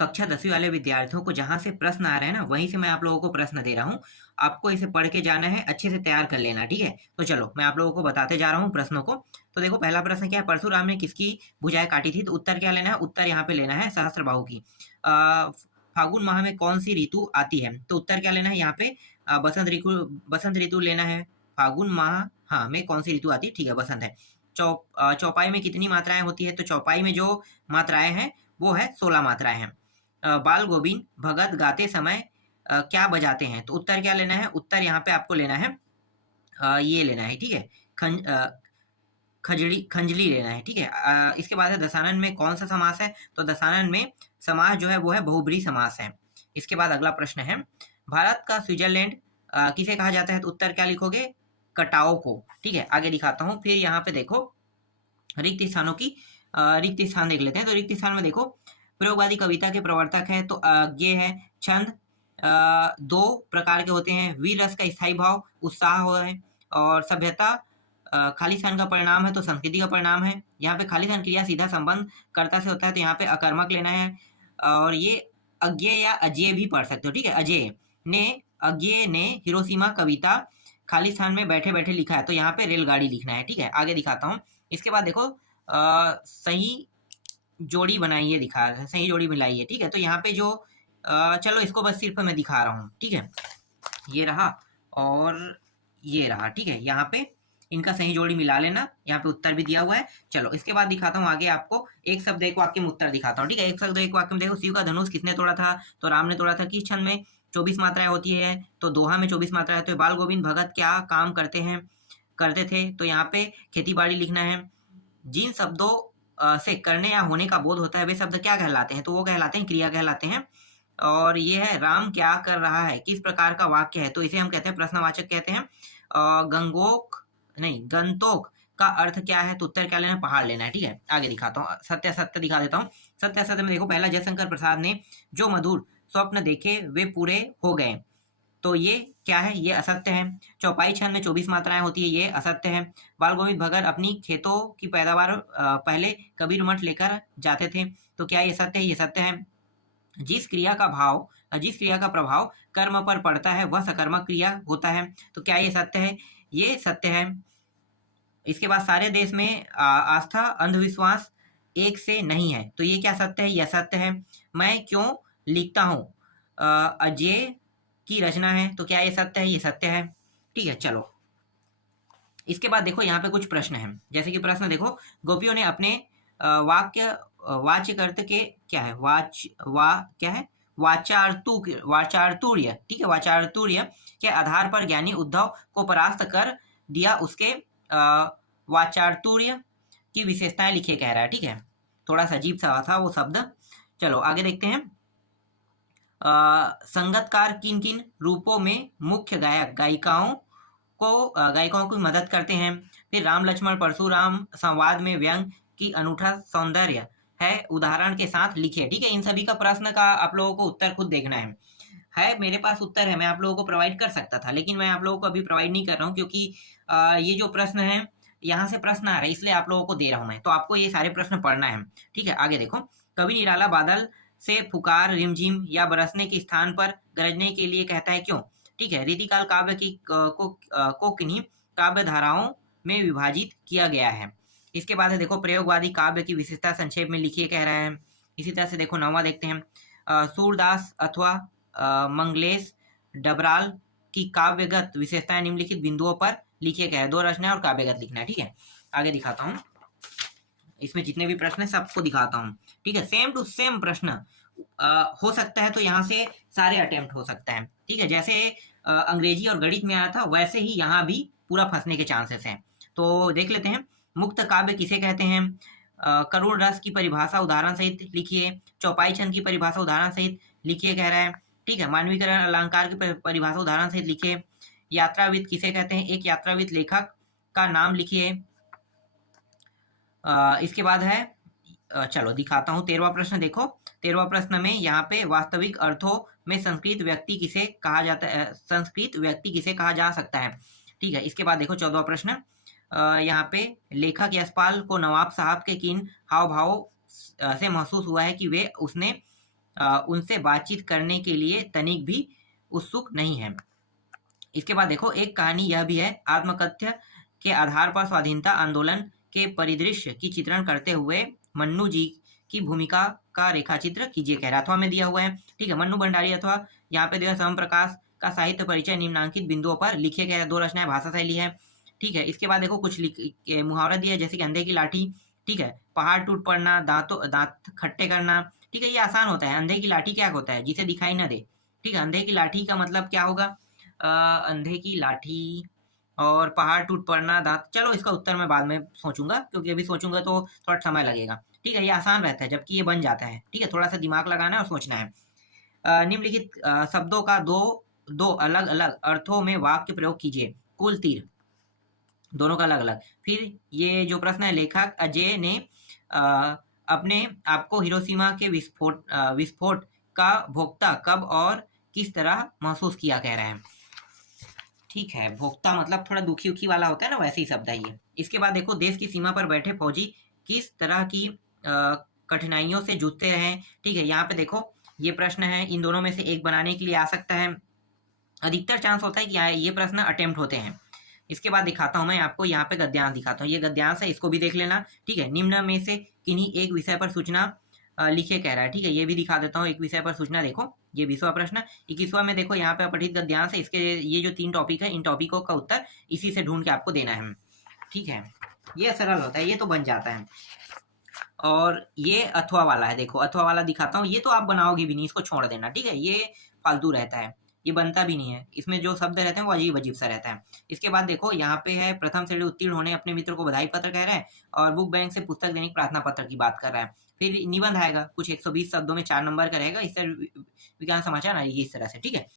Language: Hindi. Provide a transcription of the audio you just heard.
कक्षा 10वीं वाले विद्यार्थियों को जहाँ से प्रश्न आ रहे हैं ना, वहीं से मैं आप लोगों को प्रश्न दे रहा हूँ। आपको इसे पढ़ के जाना है, अच्छे से तैयार कर लेना, ठीक है? तो चलो, मैं आप लोगों को बताते जा रहा हूँ प्रश्नों को। तो देखो, पहला प्रश्न क्या है, परशुराम ने किसकी भुजाएँ काटी थी? तो उत्तर क्या लेना है? उत्तर यहाँ पे लेना है सहस्त्रबाहु की। फाल्गुन माह में कौन-सी ऋतु आती है? तो उत्तर क्या लेना है यहाँ पे? बसंत ऋतु लेना है। फाल्गुन माह, हाँ, में कौन-सी ऋतु आती है? ठीक है, बसंत है। चौपाई में कितनी मात्राएँ होती है? तो चौपाई में जो मात्राएँ हैं, वो है 16 मात्राएँ हैं। बाल गोविंद भगत गाते समय क्या बजाते हैं? तो उत्तर क्या लेना है? उत्तर यहाँ पे आपको लेना है, ये लेना है, ठीक है? खंजली लेना है, ठीक है? इसके बाद है दशानन में कौन-सा समास है? तो दशानन में समास जो है वो है बहुब्रीहि समास है। इसके बाद अगला प्रश्न है, भारत का स्विट्ज़रलैंड किसे कहा जाता है? तो उत्तर क्या लिखोगे? कटाओ को, ठीक है? आगे दिखाता हूँ, फिर यहाँ पे देखो रिक्त स्थानों की रिक्त स्थान देख लेते हैं। तो रिक्त स्थान में देखो, प्रयोगवादी कविता के प्रवर्तक हैं, तो ये है छंद। 2 प्रकार के होते हैं, वीर रस का स्थायी भाव, उत्साह हो है, और सभ्यता खालिस्तान का परिणाम है, तो संस्कृति का परिणाम है। यहाँ पे खालिस्तान क्रिया सीधा संबंध कर्ता से होता है, तो यहाँ पे अकर्मक लेना है। और ये अज्ञेय या अजेय भी पढ़ सकते हो, ठीक है? अज्ञेय ने हिरोशिमा कविता खालिस्तान में बैठे-बैठे लिखा है, तो यहाँ पे रेलगाड़ी लिखना है, ठीक है? आगे दिखाता हूँ। इसके बाद देखो, सही जोड़ी बनाइए, दिखा रहा है, सही जोड़ी मिलाइए, ठीक है? तो यहाँ पे जो चलो, इसको बस सिर्फ मैं दिखा रहा हूँ, ठीक है? ये रहा और ये रहा, ठीक है? यहाँ पे इनका सही जोड़ी मिला लेना, यहाँ पे उत्तर भी दिया हुआ है। चलो, इसके बाद दिखाता हूँ आगे आपको, एक शब्द एक वाक्य में उत्तर दिखाता हूँ, ठीक है? एक शब्द एक वाक्य में देखो, शिव का धनुष किसने तोड़ा था? तो राम ने तोड़ा था। किस छंद में 24 मात्राएं होती है? तो दोहा में 24 मात्राएं होती है। बाल गोविंद भगत क्या काम करते थे? तो यहाँ पे खेती बाड़ी लिखना है। जिन शब्दों से करने या होने का बोध होता है, वे शब्द क्या कहलाते हैं? तो वो कहलाते हैं क्रिया कहलाते हैं। और ये है, राम क्या कर रहा है, किस प्रकार का वाक्य है? तो इसे हम कहते हैं प्रश्नवाचक कहते हैं। गंगोक नहीं, गंतोक का अर्थ क्या है? तो उत्तर क्या लेना है? पहाड़ लेना है, ठीक है? आगे दिखाता हूँ, सत्य असत्य दिखा देता हूँ। सत्य असत्य में देखो, पहला, जयशंकर प्रसाद ने जो मधुर स्वप्न देखे वे पूरे हो गए, तो ये क्या है? ये असत्य है। चौपाई छंद में 24 मात्राएं होती है, ये असत्य है। बाल गोविंद भगत अपनी खेतों की पैदावार पहले कबीर मठ लेकर जाते थे, तो क्या ये सत्य है? ये सत्य है। जिस क्रिया का प्रभाव कर्म पर पड़ता है, वह सकर्मक क्रिया होता है, तो क्या ये सत्य है? ये सत्य है। इसके बाद सारे देश में आस्था अंधविश्वास एक से नहीं है, तो ये क्या सत्य है? यह सत्य है। मैं क्यों लिखता हूँ, अजय की रचना है, तो क्या ये सत्य है? ये सत्य है, ठीक है? चलो, इसके बाद देखो, यहाँ पे कुछ प्रश्न हैं, जैसे कि प्रश्न देखो, गोपियों ने अपने वाच्यकर्त के क्या है? क्या है? वाचार्तुर्य, ठीक है? वाचार्तुर्य के आधार पर ज्ञानी उद्धव को परास्त कर दिया, उसके वाचार्तुर्य की विशेषताएं लिखिए कह रहा है, ठीक है? थोड़ा सा अजीब सा था वो शब्द। चलो, आगे देखते हैं। संगतकार किन किन रूपों में मुख्य गायिकाओं की मदद करते हैं? फिर राम लक्ष्मण परशुराम संवाद में व्यंग की अनूठा सौंदर्य है, उदाहरण के साथ लिखिए, ठीक है? इन सभी का प्रश्न का आप लोगों को उत्तर खुद देखना है। मेरे पास उत्तर है, मैं आप लोगों को प्रोवाइड कर सकता था, लेकिन मैं आप लोगों को अभी प्रोवाइड नहीं कर रहा हूँ, क्योंकि ये जो प्रश्न है, यहाँ से प्रश्न आ रहा है, इसलिए आप लोगों को दे रहा हूँ मैं। तो आपको ये सारे प्रश्न पढ़ना है, ठीक है? आगे देखो, कवि निराला बादल से पुकार रिमझिम या बरसने के स्थान पर गरजने के लिए कहता है, क्यों? ठीक है? रीतिकाल काव्य को किन्हीं काव्य धाराओं में विभाजित किया गया है। इसके बाद है देखो, प्रयोगवादी काव्य की विशेषता संक्षेप में लिखिए कह रहा है। इसी तरह से देखो, 9वां देखते हैं, सूरदास अथवा मंगलेश डबराल की काव्यगत विशेषताएं निम्नलिखित बिंदुओं पर लिखिए कह रहा है। 2 रचना और काव्यगत लिखना है, ठीक है? आगे दिखाता हूँ, इसमें जितने भी प्रश्न है सबको दिखाता हूँ, ठीक है? सेम टू सेम प्रश्न हो सकता है, तो यहाँ से सारे अटेम्प्ट हो सकता है, ठीक है? जैसे अंग्रेजी और गणित में आया था, वैसे ही यहाँ भी पूरा फंसने के चांसेस हैं। तो देख लेते हैं, मुक्त काव्य किसे कहते हैं? करुण रस की परिभाषा उदाहरण सहित लिखिए। चौपाई छंद की परिभाषा उदाहरण सहित लिखिए कह रहा है, ठीक है? मानवीकरण अलंकार की परिभाषा उदाहरण सहित लिखिए। यात्राविद किसे कहते हैं? एक यात्राविद लेखक का नाम लिखिए। इसके बाद है, चलो दिखाता हूँ 13वां प्रश्न। देखो, 13वां प्रश्न में यहाँ पे वास्तविक अर्थों में संस्कृत व्यक्ति किसे कहा जा सकता है, ठीक है? इसके बाद देखो 14वां प्रश्न, यहाँ पे लेखक यशपाल को नवाब साहब के किन हाव भाव से महसूस हुआ है कि वे उसने उनसे बातचीत करने के लिए तनिक भी उत्सुक नहीं है। इसके बाद देखो एक कहानी यह भी है, आत्मकथ्य के आधार पर स्वाधीनता आंदोलन के परिदृश्य की चित्रण करते हुए मन्नू जी की भूमिका का रेखाचित्र कीजिए कह रहा है। अथवा में दिया हुआ है, ठीक है। मन्नू भंडारी अथवा यहाँ पे दिया स्वयं प्रकाश का साहित्य परिचय निम्नांकित बिंदुओं पर लिखे गए 2 रचनाएं भाषा शैली है, ठीक है। इसके बाद देखो कुछ मुहावरा दिया है, जैसे कि अंधे की लाठी, ठीक है, पहाड़ टूट पड़ना, दांत खट्टे करना, ठीक है। ये आसान होता है। अंधे की लाठी क्या होता है? जिसे दिखाई ना दे, ठीक है। अंधे की लाठी का मतलब क्या होगा? अंधे की लाठी और पहाड़ टूट पड़ना, दांत, चलो इसका उत्तर मैं बाद में सोचूंगा, क्योंकि अभी सोचूंगा तो थोड़ा समय लगेगा, ठीक है। ये आसान रहता है, जबकि ये बन जाता है, ठीक है। थोड़ा सा दिमाग लगाना है और सोचना है। निम्नलिखित शब्दों का दो अलग अलग अर्थों में वाक्य प्रयोग कीजिए। कुल तीर, दोनों का अलग अलग। फिर ये जो प्रश्न है, लेखक अजय ने अपने आपको हिरोशिमा के विस्फोट का भोक्ता कब और किस तरह महसूस किया कह रहे हैं, ठीक है। भोक्ता मतलब थोड़ा दुखी उखी वाला होता है ना, वैसे ही शब्द है ये। इसके बाद देखो देश की सीमा पर बैठे फौजी किस तरह की कठिनाइयों से जूझते रहे, ठीक है। यहाँ पे देखो ये प्रश्न है, इन दोनों में से एक बनाने के लिए आ सकता है। अधिकतर चांस होता है कि ये प्रश्न अटेम्प्ट होते हैं। इसके बाद दिखाता हूं मैं आपको, यहाँ पे गद्यांश दिखाता हूँ। ये गद्यांश है, इसको भी देख लेना, ठीक है। निम्न में से किन्हीं एक विषय पर सूचना लिखे कह रहा है, ठीक है। ये भी दिखा देता हूँ, एक विषय पर सूचना। देखो ये 20वां प्रश्न। 21वां में देखो यहाँ पे अपठित गद्यांश है, इसके ये जो 3 टॉपिक है, इन टॉपिकों का उत्तर इसी से ढूंढ के आपको देना है, ठीक है। ये सरल होता है, ये तो बन जाता है। और ये अथवा वाला है, देखो अथवा वाला दिखाता हूँ, ये तो आप बनाओगे भी नहीं, इसको छोड़ देना, ठीक है। ये फालतू रहता है, ये बनता भी नहीं है, इसमें जो शब्द रहते हैं वो अजीब अजीब सा रहता है। इसके बाद देखो यहाँ पे है, प्रथम श्रेणी उत्तीर्ण होने अपने मित्र को बधाई पत्र कह रहे हैं, और बुक बैंक से पुस्तक देने की प्रार्थना पत्र की बात कर रहा है। फिर निबंध आएगा, कुछ 120 शब्दों में 4 नंबर का रहेगा, इस तरह विज्ञान समाचार आएगी इस तरह से, ठीक है।